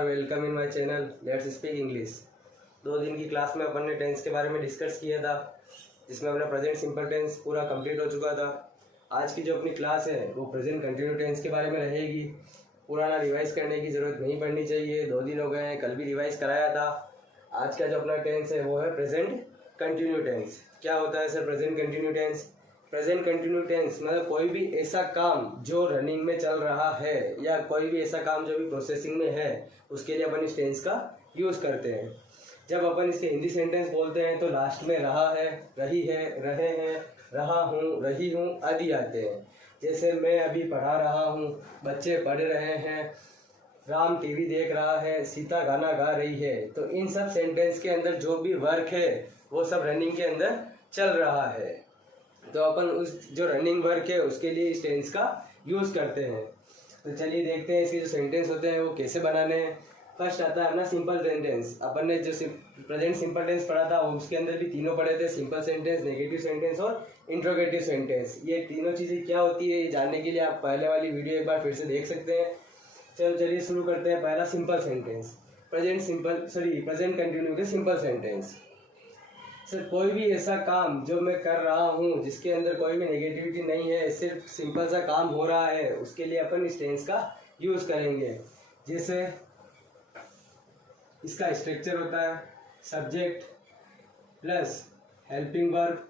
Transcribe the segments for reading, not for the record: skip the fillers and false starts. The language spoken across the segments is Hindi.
Are welcome in my channel let's speak English. 2 दिन की क्लास में अपन ने टेंस के बारे में डिस्कस किया था, जिसमें अपना प्रेजेंट सिंपल टेंस पूरा कंप्लीट हो चुका था। आज की जो अपनी क्लास है वो प्रेजेंट कंटिन्यू टेंस के बारे में रहेगी। पुराना रिवाइज करने की ज़रूरत नहीं पड़नी चाहिए। 2 दिन हो गए हैं, कल भी रिवाइज कराया था। आज का जो अपना टेंस है वो है प्रेजेंट कंटिन्यू टेंस। क्या होता है sir present continue tense? Present continue tense मतलब कोई भी ऐसा काम जो रनिंग में चल रहा है या कोई भी ऐसा काम जो भी प्रोसेसिंग में है, उसके लिए अपन इस टेंस का यूज़ करते हैं। जब अपन इसके हिंदी सेंटेंस बोलते हैं तो लास्ट में रहा है, रही है, रहे हैं, रहा हूँ, रही हूँ आदि आते हैं। जैसे मैं अभी पढ़ा रहा हूँ, बच्चे पढ़ रहे हैं, राम टीवी देख रहा है, सीता गाना गा रही है। तो इन सब सेंटेंस के अंदर जो भी वर्क है वो सब रनिंग के अंदर चल रहा है। तो अपन उस जो रनिंग वर्क है उसके लिए इस टेंस का यूज़ करते हैं। तो चलिए देखते हैं इसके जो सेंटेंस होते हैं वो कैसे बनाने हैं। फर्स्ट आता है अपना सिंपल सेंटेंस। अपन ने जो प्रेजेंट सिंपल टेंस पढ़ा था वो उसके अंदर भी तीनों पढ़े थे, सिंपल सेंटेंस, नेगेटिव सेंटेंस और इंट्रोगेटिव सेंटेंस। ये तीनों चीज़ें क्या होती है ये जानने के लिए आप पहले वाली वीडियो एक बार फिर से देख सकते हैं। चलिए शुरू करते हैं। पहला सिंपल सेंटेंस, प्रेजेंट कंटिन्यू के सिंपल सेंटेंस। सर कोई भी ऐसा काम जो मैं कर रहा हूँ जिसके अंदर कोई भी नेगेटिविटी नहीं है, सिर्फ सिंपल सा काम हो रहा है, उसके लिए अपन इस टेंस का यूज़ करेंगे। जैसे इसका स्ट्रक्चर होता है subject plus helping verb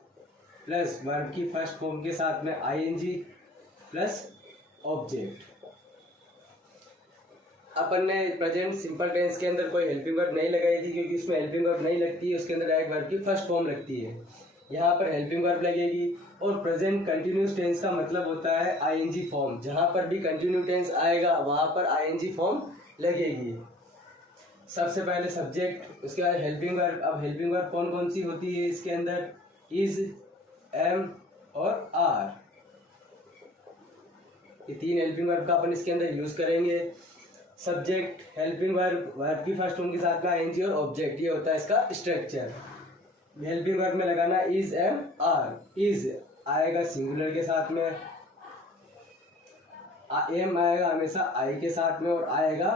plus verb की फर्स्ट फॉर्म के साथ में आईएनजी प्लस ऑब्जेक्ट। अपन ने प्रेजेंट सिंपल टेंस के अंदर कोई हेल्पिंग वर्ब नहीं लगाई थी क्योंकि उसमें हेल्पिंग वर्ब नहीं लगती है, उसके अंदर डायरेक्ट वर्ब की फर्स्ट फॉर्म लगती है। यहाँ पर हेल्पिंग वर्ब लगेगी। और प्रेजेंट कंटिन्यूस टेंस का मतलब होता है आईएनजी फॉर्म। जहाँ पर भी कंटिन्यू टेंस आएगा वहाँ पर आईएनजी फॉर्म लगेगी। सबसे पहले सब्जेक्ट, उसके बाद हेल्पिंग वर्ब। अब हेल्पिंग वर्ब कौन कौन सी होती है इसके अंदर? इज, एम और आर। ये 3 हेल्पिंग वर्ब का अपन इसके अंदर यूज करेंगे। सब्जेक्ट, हेल्पिंग वर्ब, वर्ब की फर्स्ट फॉर्म के साथ में आईएनजी और ऑब्जेक्ट, ये होता है इसका स्ट्रक्चर। हेल्पिंग वर्ब में लगाना इज, एम, आर। इज आएगा सिंगुलर के साथ में, एम आएगा हमेशा आई के साथ में और आएगा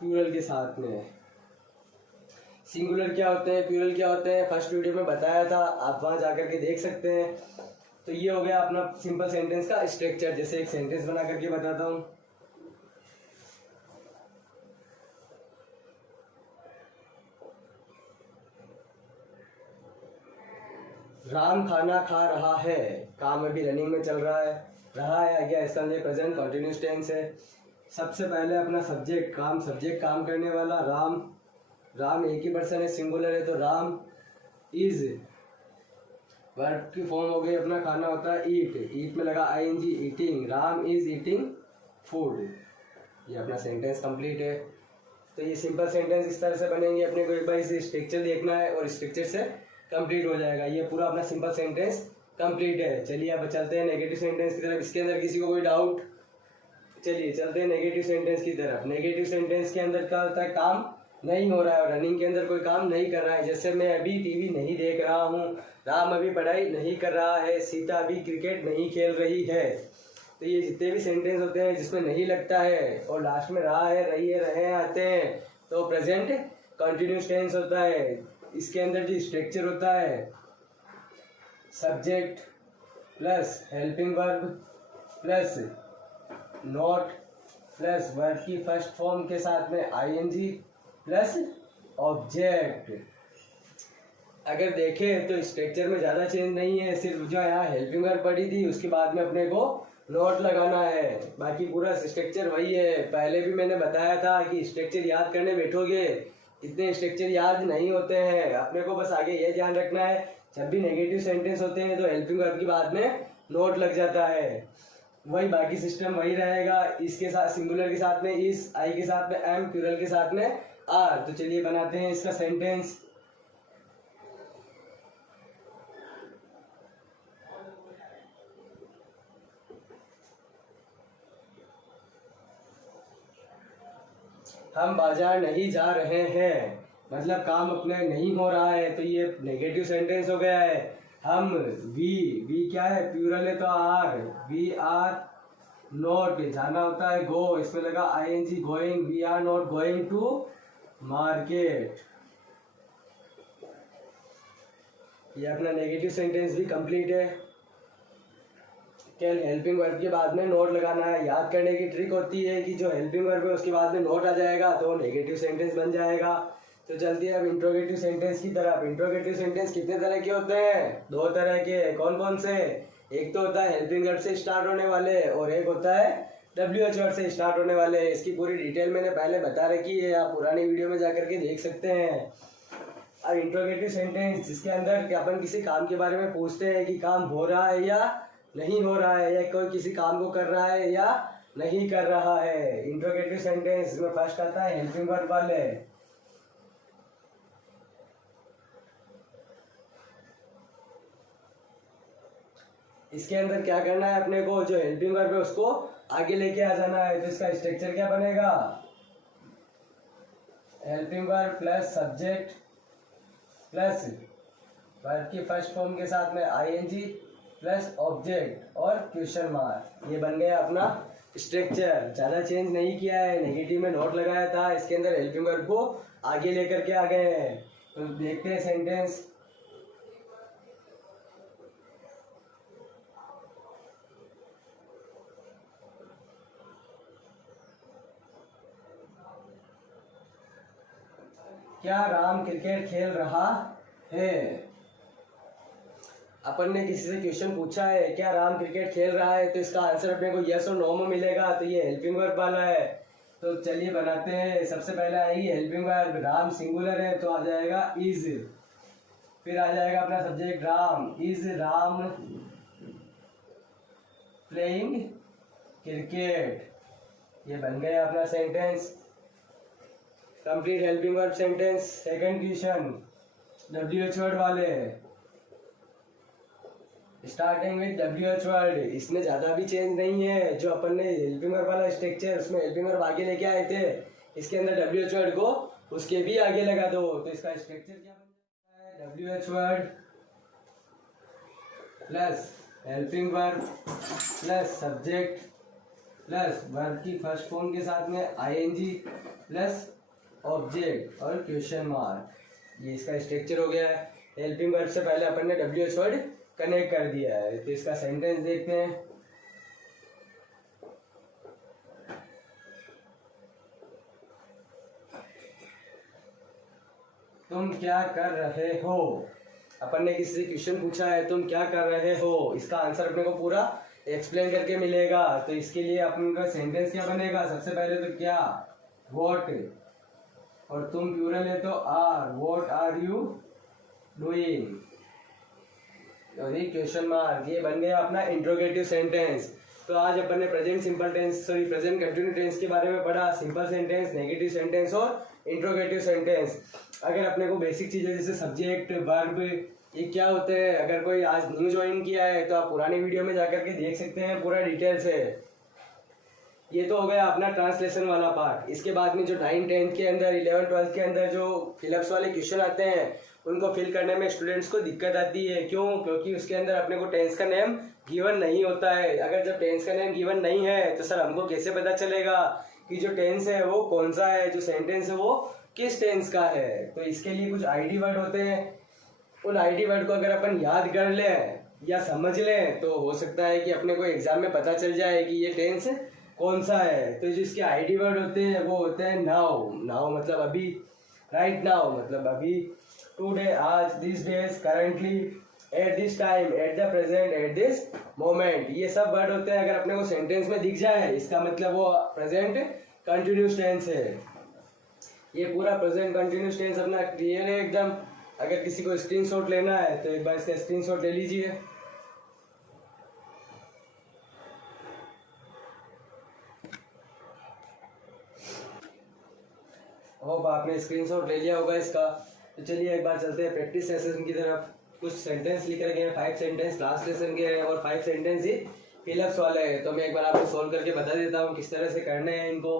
प्लूरल के साथ में। सिंगुलर क्या होते हैं, प्लूरल क्या होते हैं, फर्स्ट वीडियो में बताया था, आप वहाँ जाकर के देख सकते हैं। तो ये हो गया अपना सिंपल सेंटेंस का स्ट्रक्चर। जैसे एक सेंटेंस बना करके बताता हूँ। राम खाना खा रहा है, काम अभी रनिंग में चल रहा है, रहा है आ गया, इसका ये प्रेजेंट कंटिन्यूस टेंस है। सबसे पहले अपना सब्जेक्ट, काम, सब्जेक्ट काम करने वाला राम। राम एक ही पर्सन है, सिंगुलर है, तो राम इज। वर्ब की फॉर्म हो गई अपना, खाना होता है ईट, ईट में लगा i n g, eating. Ram is eating food. ये अपना सेंटेंस कंप्लीट है। तो ये सिंपल सेंटेंस इस तरह से बनेंगे। अपने को एक बार इसे स्ट्रक्चर देखना है और स्ट्रक्चर से कंप्लीट हो जाएगा। ये पूरा अपना सिंपल सेंटेंस कंप्लीट है। चलिए अब चलते हैं नेगेटिव सेंटेंस की तरफ। इसके अंदर किसी को कोई डाउट? चलिए चलते हैं नेगेटिव सेंटेंस की तरफ। नेगेटिव सेंटेंस के अंदर क्या होता है? काम नहीं हो रहा है और रनिंग के अंदर कोई काम नहीं कर रहा है। जैसे मैं अभी टीवी नहीं देख रहा हूँ, राम अभी पढ़ाई नहीं कर रहा है, सीता अभी क्रिकेट नहीं खेल रही है। तो ये जितने भी सेंटेंस होते हैं जिसमें नहीं लगता है और लास्ट में रहा है, रही है, रहे आते हैं, तो प्रेजेंट कंटिन्यूस टेंस होता है। इसके अंदर जो स्ट्रक्चर होता है subject plus helping verb plus not plus verb की फर्स्ट फॉर्म के साथ में आईएनजी प्लस ऑब्जेक्ट। अगर देखें तो स्ट्रक्चर में ज़्यादा चेंज नहीं है, सिर्फ जो यहाँ हेल्पिंग वर्ब पड़ी थी उसके बाद में अपने को नोट लगाना है। बाकी पूरा स्ट्रक्चर वही है। पहले भी मैंने बताया था कि स्ट्रक्चर याद करने बैठोगे इतने स्ट्रक्चर याद नहीं होते हैं। अपने को बस आगे ये ध्यान रखना है, जब भी नेगेटिव सेंटेंस होते हैं तो हेल्पिंग वर्ब के बाद में नोट लग जाता है। वही बाकी सिस्टम वही रहेगा। इसके साथ सिंगुलर के साथ में इस, आई के साथ में एम, प्लूरल के साथ में आर। तो चलिए बनाते हैं इसका सेंटेंस। हम बाजार नहीं जा रहे हैं, मतलब काम अपने नहीं हो रहा है, तो ये नेगेटिव सेंटेंस हो गया है। हम, वी क्या है, प्लूरल है तो आर, वी आर नॉट, जाना होता है गो, इसमें लगा ing, going, we are not going to market. ये अपना नेगेटिव सेंटेंस भी कंप्लीट है। क्या हेल्पिंग वर्ब के बाद में नोट लगाना है। याद करने की ट्रिक होती है कि जो हेल्पिंग वर्ब है उसके बाद में नोट आ जाएगा तो नेगेटिव सेंटेंस बन जाएगा। तो चलती है अब इंट्रोगेटिव सेंटेंस की तरफ। इंट्रोगेटिव सेंटेंस कितने तरह के होते हैं? 2 तरह के। कौन कौन से? एक तो होता है हेल्पिंग वर्ब से स्टार्ट होने वाले और एक होता है WH वर्ड से स्टार्ट होने वाले। इसकी पूरी डिटेल मैंने पहले बता रखी है, आप पुरानी वीडियो में जाकर के देख सकते हैं। अब इंट्रोगेटिव सेंटेंस जिसके अंदर कि अपन किसी काम के बारे में पूछते हैं कि काम हो रहा है या नहीं हो रहा है, या कोई किसी काम को कर रहा है या नहीं कर रहा है। इंट्रोगेटिव सेंटेंस में फर्स्ट आता है हेल्पिंग वर्ब वाले। इसके अंदर क्या करना है अपने को, जो हेल्पिंग वर्ब है उसको आगे लेके आ जाना है। तो इसका स्ट्रक्चर क्या बनेगा? Helping verb plus subject plus verb की फर्स्ट फॉर्म के साथ में ing प्लस ऑब्जेक्ट और क्वेश्चन मार्क। ये बन गया अपना स्ट्रक्चर। ज़्यादा चेंज नहीं किया है, नेगेटिव में नोट लगाया था, इसके अंदर हेल्पिंग वर्ब को आगे लेकर के आ गए हैं। तो देखते हैं सेंटेंस। क्या राम क्रिकेट खेल रहा है? अपन ने किसी से क्वेश्चन पूछा है क्या राम क्रिकेट खेल रहा है, तो इसका आंसर अपने को यस और नो में मिलेगा। तो ये हेल्पिंग वर्ब वाला है। तो चलिए बनाते हैं। सबसे पहले आएगी हेल्पिंग वर्ब। राम सिंगुलर है तो आ जाएगा इज, फिर आ जाएगा अपना subject Ram. Is Ram playing cricket. ये बन गया अपना sentence, complete helping verb sentence. Second question WH word वाले, स्टार्टिंग विद WH वर्ड। इसमें ज्यादा भी चेंज नहीं है। जो अपन ने हेल्पिंग वर्ब वाला स्ट्रक्चर उसमें हेल्पिंग वर्ब आगे लेके आए थे, इसके अंदर WH वर्ड को उसके भी आगे लगा दो। तो इसका स्ट्रक्चर क्या बन जाता है? WH word plus helping verb plus subject plus verb की फर्स्ट फॉर्म के साथ में ing प्लस ऑब्जेक्ट और क्वेश्चन मार्क। ये इसका स्ट्रक्चर हो गया है। हेल्पिंग वर्ब से पहले अपन ने WH वर्ड कनेक्ट कर दिया है। तो इसका सेंटेंस देखते हैं। तुम क्या कर रहे हो? अपन ने किसी से क्वेश्चन पूछा है तुम क्या कर रहे हो, इसका आंसर अपने को पूरा एक्सप्लेन करके मिलेगा। तो इसके लिए अपन का सेंटेंस क्या बनेगा? सबसे पहले तो क्या, व्हाट, और तुम प्लूरल है तो are, what are you doing, question mark. ये बन गया अपना इंट्रोगेटिव सेंटेंस। तो आज अपन ने present simple tense sorry present continue tense के बारे में पढ़ा। सिंपल सेंटेंस, नेगेटिव सेंटेंस और इंट्रोगेटिव सेंटेंस। अगर अपने को बेसिक चीजें जैसे सब्जेक्ट वर्ब ये क्या होते हैं, अगर कोई आज न्यू ज्वाइन किया है तो आप पुरानी वीडियो में जाकर के देख सकते हैं पूरा डिटेल से। ये तो हो गया अपना ट्रांसलेशन वाला पार्ट। इसके बाद में जो 9, 10 के अंदर 11, 12 के अंदर जो फिलअप्स वाले क्वेश्चन आते हैं उनको फिल करने में स्टूडेंट्स को दिक्कत आती है। क्यों? क्योंकि उसके अंदर अपने को टेंस का नेम गिवन नहीं होता है। अगर जब टेंस का नेम गिवन नहीं है तो सर हमको कैसे पता चलेगा कि जो टेंस है वो कौन सा है, जो सेंटेंस है वो किस टेंस का है। तो इसके लिए कुछ ID वर्ड होते हैं। उन ID वर्ड को अगर अपन याद कर लें या समझ लें तो हो सकता है कि अपने को एग्जाम में पता चल जाए कि ये टेंस कौन सा है। तो जिसके ID वर्ड होते हैं वो होते हैं नाउ। नाउ मतलब अभी, राइट नाउ मतलब अभी, टुडे आज, this days, currently, eight this time, at the present, at this moment. ये सब वर्ड होते हैं। अगर अपने को सेंटेंस में दिख जाए इसका मतलब वो प्रेजेंट कंटिन्यूस टेंस है। ये पूरा प्रेजेंट कंटिन्यूस टेंस अपना क्लियर है एकदम। अगर किसी को स्क्रीनशॉट लेना है तो एक बार इसका स्क्रीनशॉट ले लीजिए। होप आपने स्क्रीनशॉट ले लिया होगा इसका। तो चलिए एक बार चलते हैं प्रैक्टिस सेशन की तरफ। कुछ सेंटेंस लिख रखे हैं, 5 सेंटेंस ट्रांसलेशन के हैं और 5 सेंटेंस ही फिलअप्स वाले हैं। तो मैं एक बार आपको सॉल्व करके बता देता हूँ किस तरह से करने हैं इनको।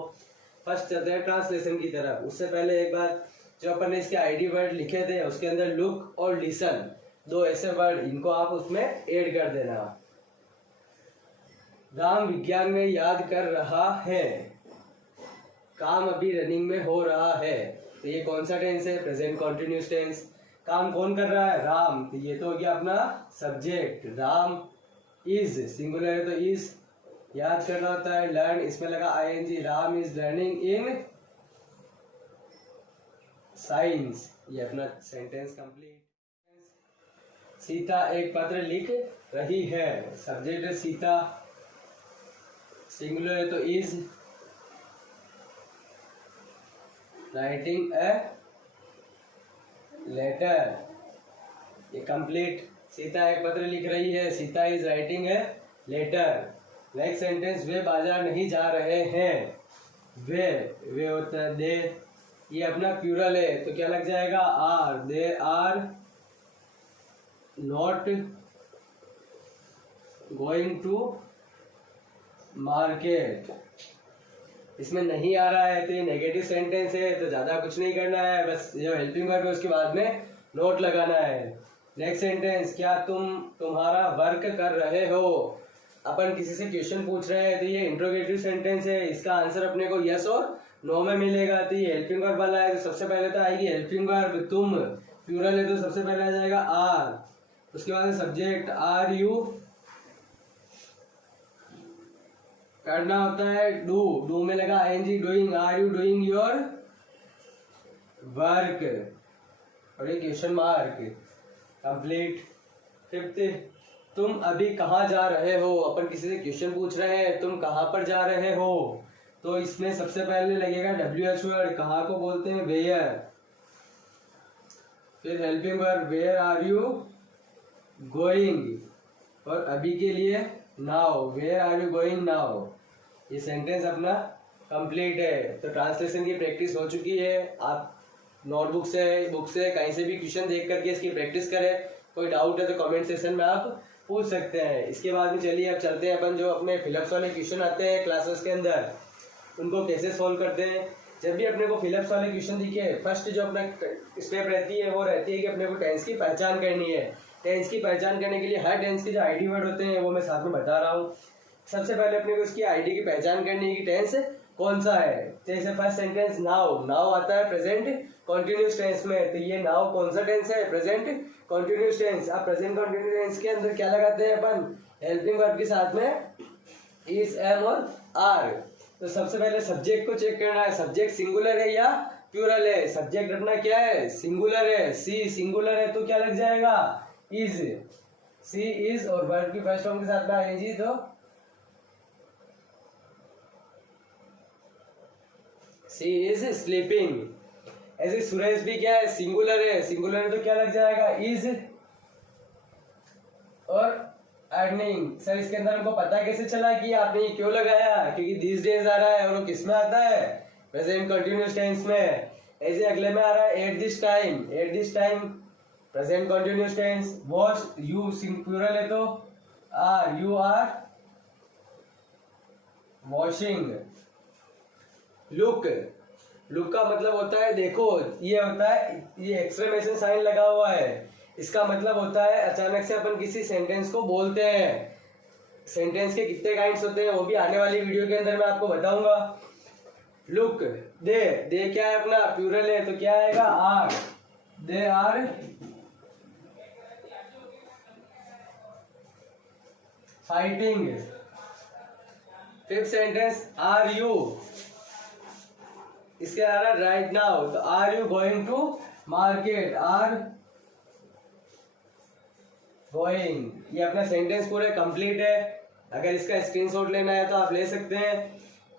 फर्स्ट चलते हैं ट्रांसलेशन की तरफ। उससे पहले एक बार जो अपन ने इसके ID वर्ड लिखे थे उसके अंदर लुक और लिसन, 2 ऐसे वर्ड, इनको आप उसमें ऐड कर देना। राम विज्ञान में याद कर रहा है, काम अभी रनिंग में हो रहा है। तो ये कौन सा टेंस है? Present continuous tense. काम कौन कर रहा है? राम। तो ये तो हो गया अपना सब्जेक्ट। राम इज, सिंगुलर है तो इज। याद करना होता है लर्न, इसमें लगा i n g. Ram is learning in science. ये अपना सेंटेंस कंप्लीट। सीता एक पत्र लिख रही है, सब्जेक्ट है सीता, सिंगुलर है तो इज। राइटिंग ए लेटर, ये कंप्लीट। सीता एक पत्र लिख रही है, Sita is writing a letter. Next sentence, वे बाजार नहीं जा रहे हैं। वे होता है दे, ये अपना प्लूरल है तो क्या लग जाएगा? Are. They are not going to market. इसमें नहीं आ रहा है तो ये नेगेटिव सेंटेंस है, तो ज्यादा कुछ नहीं करना है, बस जो हेल्पिंग वर्ब है उसके बाद में नोट लगाना है। नेक्स्ट सेंटेंस, क्या तुम तुम्हारा वर्क कर रहे हो? अपन किसी से क्वेश्चन पूछ रहे हैं तो ये इंट्रोगेटिव सेंटेंस है, इसका आंसर अपने को यस और नो में मिलेगा। तो ये हेल्पिंग वर्ब वाला है तो सबसे पहले तो आएगी हेल्पिंग वर्ब तुम, प्लूरल है तो सबसे पहले आ जाएगा आर। उसके बाद सब्जेक्ट आर यू, करना होता है डू, डू में लगा i n g doing. Are you doing your work, और ये क्वेश्चन मार्क कंप्लीट। फिफ्थ, तुम अभी कहाँ जा रहे हो? अपन किसी से क्वेश्चन पूछ रहे हैं, तुम कहाँ पर जा रहे हो? तो इसमें सबसे पहले लगेगा WH वर्ड, कहाँ को बोलते हैं? वेयर। फिर helping verb, where are you going, और अभी के लिए now, where are you going now. ये सेंटेंस अपना कंप्लीट है। तो ट्रांसलेशन की प्रैक्टिस हो चुकी है। आप नोटबुक से, बुक से, कहीं से भी क्वेश्चन देख करके इसकी प्रैक्टिस करें। कोई डाउट है तो कमेंट सेक्शन में आप पूछ सकते हैं। इसके बाद में चलिए अब चलते हैं अपन जो अपने फिलअप्स वाले क्वेश्चन आते हैं क्लासेस के अंदर, उनको कैसे सोल्व करते हैं। जब भी अपने को फिलअप्स वाले क्वेश्चन दिखे, फर्स्ट जो अपना स्टेप रहती है वो रहती है कि अपने को टेंस की पहचान करनी है। टेंस की पहचान करने के लिए हर टेंस के जो आईडी वर्ड होते हैं वो मैं साथ में बता रहा हूँ। सबसे पहले अपने को इसकी आईडी की पहचान करनी है कि टेंस कौन सा है। जैसे फर्स्ट सेंटेंस नाउ, नाउ आता है प्रेजेंट कॉन्टिन्यूस टेंस में, तो ये नाउ कौन सा टेंस है? Present continuous tense. अब प्रेजेंट कॉन्टिन्यूस टेंस के अंदर क्या लगाते हैं अपन? हेल्पिंग वर्ब के साथ में इज, एम और आर। तो सबसे पहले सब्जेक्ट को चेक करना है, सब्जेक्ट सिंगुलर है या प्लूरल है। सब्जेक्ट रखना क्या है? सिंगुलर है। सी सिंगुलर है तो क्या लग जाएगा? इज। सी इज, और वर्ब की फर्स्ट फॉर्म के साथ में आएगी तो सी इज स्लीपिंग। ऐसे सुरेश भी क्या है? सिंगुलर है। सिंगुलर है तो क्या लग जाएगा? इज और अर्निंग। सर इसके अंदर हमको पता कैसे चला कि आपने ये क्यों लगाया? क्योंकि दिस डेज आ रहा है और वो किस में आता है? प्रेजेंट कंटिन्यूअस टेंस में। ऐसे अगले में आ रहा है at this time, at this time present continuous tense. Wash, you plural है तो are, you are washing. Look, look का मतलब होता है देखो, ये होता है, ये एक्सक्लेमेशन साइन लगा हुआ है, इसका मतलब होता है अचानक से अपन किसी सेंटेंस को बोलते हैं। सेंटेंस के कितने काइंड्स होते हैं वो भी आने वाली वीडियो के अंदर मैं आपको बताऊंगा। लुक, दे, दे क्या है अपना? प्लूरल है तो क्या आएगा? Are. They are fighting. Fifth sentence, are you, इसके आ रहा है राइट नाउ, तो are you going to market? Are going. ये अपना सेंटेंस पूरे कंप्लीट है। अगर इसका स्क्रीनशॉट लेना है तो आप ले सकते हैं।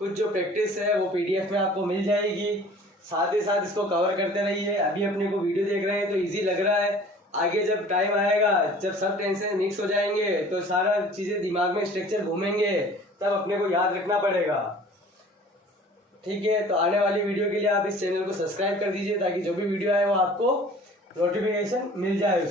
कुछ जो प्रैक्टिस है वो पीडीएफ में आपको मिल जाएगी। साथ ही साथ इसको कवर करते रहिए। अभी अपने को वीडियो देख रहे हैं तो इजी लग रहा है, आगे जब टाइम आएगा, जब सब टेंशन मिक्स हो जाएंगे तो सारा चीजें दिमाग में स्ट्रक्चर घूमेंगे, तब अपने को याद रखना पड़ेगा। ठीक है, तो आने वाली वीडियो के लिए आप इस चैनल को सब्सक्राइब कर दीजिए ताकि जो भी वीडियो आए वो आपको नोटिफिकेशन मिल जाए।